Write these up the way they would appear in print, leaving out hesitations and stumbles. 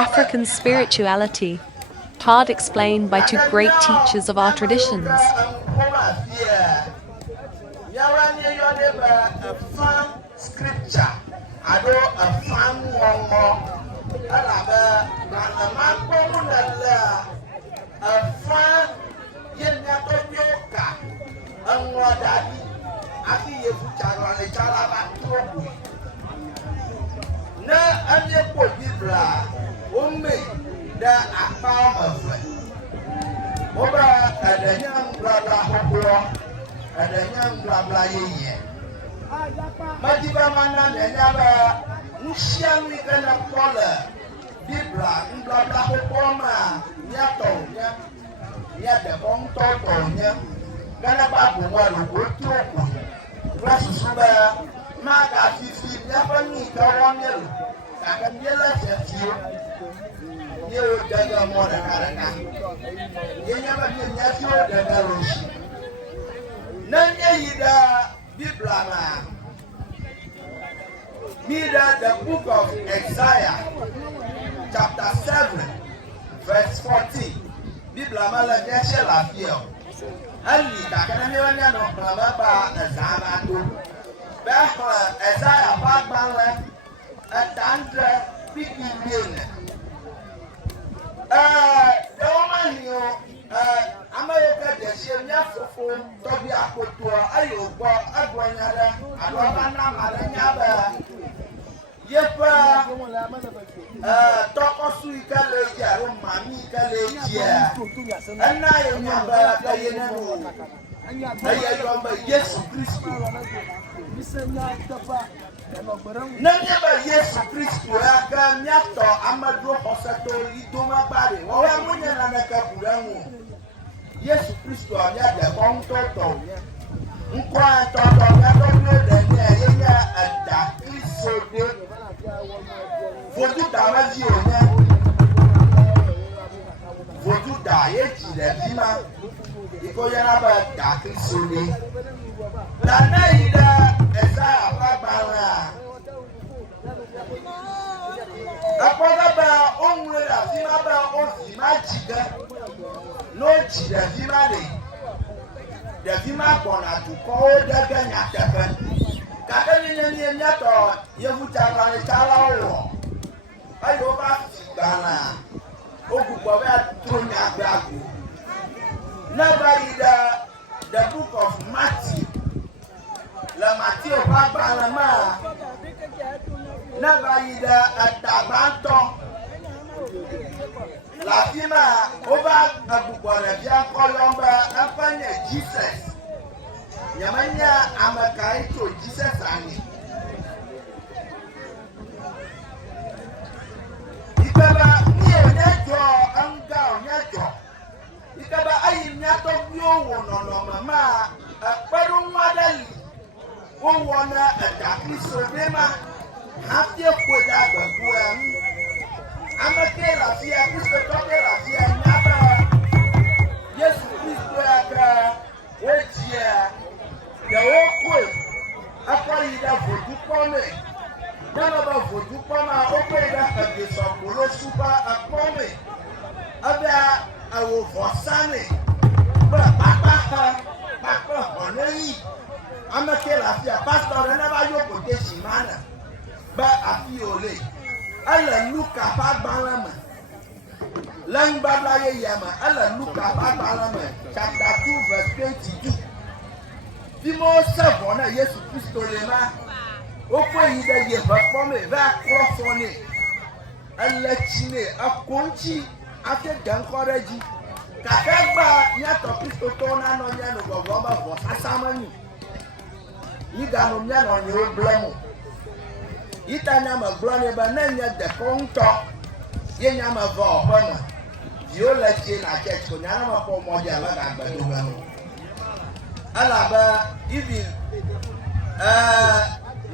African spirituality, part explained by two great teachers of our traditions. Scripture, I do a fan a fan yenatobioka anwadadi aki yefuchara le chalaba tobu na anye ko bibla omme da apa mafe oba adanyam blabla hokro adanyam blabla yeye majiba mana danyaba nsiam ni kana kola bibla blabla hokro ma nyato nya de bon toto nya kana ba bu wa lo ko troko wa susuba ma ga fifi nya ba ni ka wa nyelo ka ga nyela chefio ye o daga mo da karaka ye nya ba ni nya fio daga roshi na nya yida bibla na Mida the book of Isaiah chapter 7 verse 14 Bibla mala nyeshe la fio ali ta kana mi wanya no baba ba ezana do be Isaiah ba gbanle atandre pikibien the woman you amayoka de shemia fofo Torgbui Akpoto ayo gbo agwanyada aloba na malanya ba yepa tokosu ikaleji aro mami ikaleji ana yenyamba kayena no ayayomba Yesu Kristo nanyaba Yesu Kristo aka nyato amadu hosato idoma bare wa munya na nakapuramu Yesu Kristo anya de kontoto nkwa toto gadono de yenya ada Kristo de Vodu damaji onya Vodu da yeji de bima iko yana ba da Kristo de la naida eza ababara apoga ba onwe la bima ba ozi majiga no ji de bima de bima kona tu ko daga nyatakan kaka ni nyato yevu chara le chala o ayo ba bana ogugbo ba tronya gbagu na ba ida the book of Matthew la Matthew ba bana ma na ba ida atabanto la fima oba agugbo na bia kolomba afanye Jesus Yamanya amakai to Jesus ani. Ikaba ni onyajo anga onyajo. Ikaba ayi nyato bi owo no mama akparu madali. Owo na adakri sobema. Hafi kweda agbagu am. Amake la fia Kristo tobe la fia nyaba. Yesu Kristo aka ejia the whole after you have voted for me. None of us voted for me. Open that against a polo super upon me. Other I will for Sunday. But Papa, honey, I'm a killer of your pastor, and never your quotation manner. But I feel late. I look at Balama. Lang Babla Yama, I look at Balama, chapter 2, verse 22. Bimo savona Yesu Kristo lema opo yi da ye ba fome va cross on it alla chine akonchi ate gankoreji kakagba nyato Kristo to na no nya no gogo ba fo asamani yi ga no nya no nye oblamo itanya ma blane ba na nya de konto ye nya ma va opana viola je na church ko nya ma ko mo ja ba ga gbadu ba no alaba even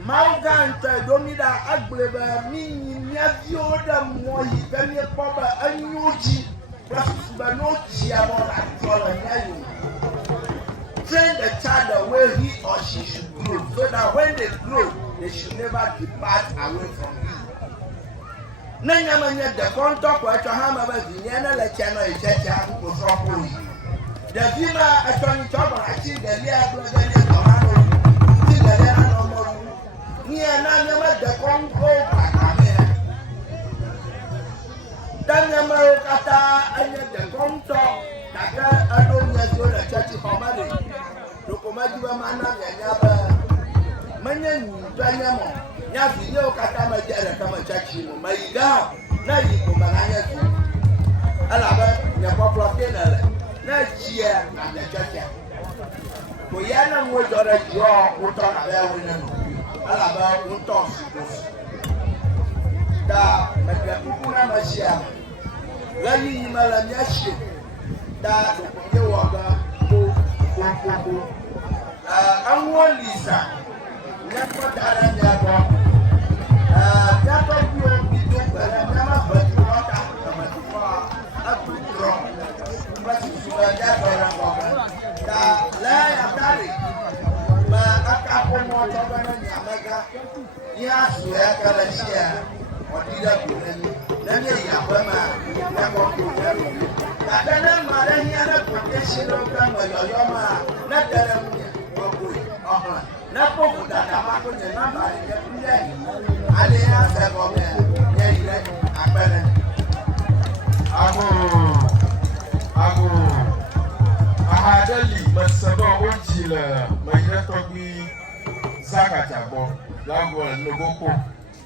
Mauganta domida agleba mini nyavio da moyi bemi poba anyuji prasuba no chiamora tola nyayu. Train the child the way he or she should grow, so that when they grow, they should never depart away from you. Nanya manya the contact kwa chama bazinyana la chana ichacha ko sokuri. The villa atoni chama achi galia do galia kamano. Ti galia no mo. Ni na nyama the contact kwa kamera. Danya ma kata anya the contact kaka ado nyazo la chachi famale. Lokomaji ba mana nyaba. Manya ni danya mo. Ya video kata majara kama chachi mo maiga na yiko bananya tu alaba ya popula kenala na chia na chacha ko yana mo jora jo utona ba wina no alaba unto da maga kukuna mashia gani ni mala nyashi da ko waga ko anwo lisa nyakwa dara nyako Atigeli masaba ojila Great Torgbui Akpoto nogoko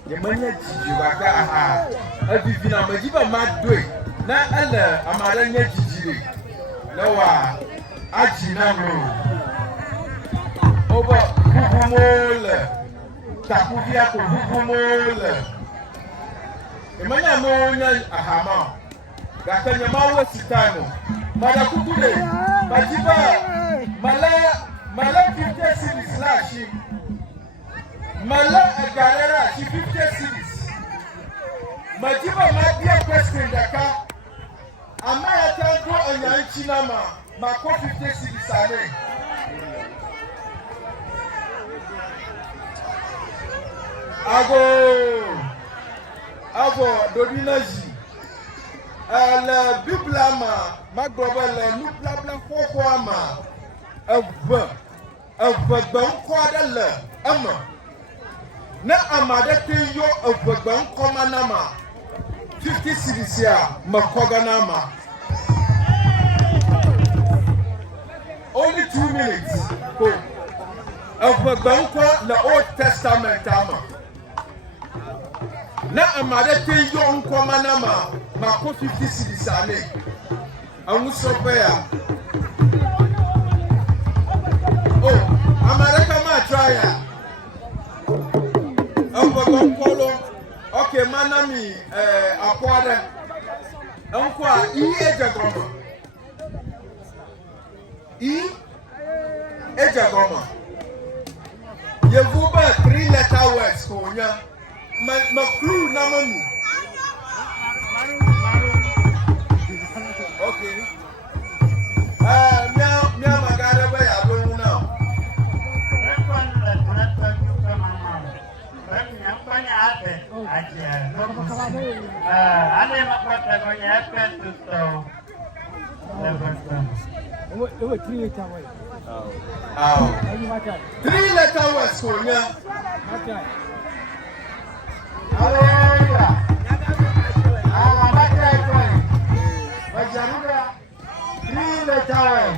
yemanya jijibaka aha avivina majiba madwe na ala amaranya jijire na wa ajina ro oba hukumole takuvia ko hukumole yemanya monya ahama gakanya mawe sitano mara kukule majiba mala 50 cities lashi mala agarera 50 cities majiba madia question daka amaya tango anyanchi nama mako 50 cities ane ago dodinaji la biblama magboba la nublabla khokhwama avban kwada la ama na amade teyo avban koma nama 50 cities ya makoga nama only 2 minutes ko avban kwa la Old Testament ama na amade teyo nkoma nama mako 50 cities ane amusopeya oh amade kama traya Kolo okay manami akwade enkwa ejagoma yevuba 3 letter words konya ma clue na manu okay mia magara ba ya do now Ale mapata kwenye Akpoto to. Ewe 3 letter word. Oh. 3 letter words konya. Hallelujah. Mapata kwenye. Wajaruga 3 letter word.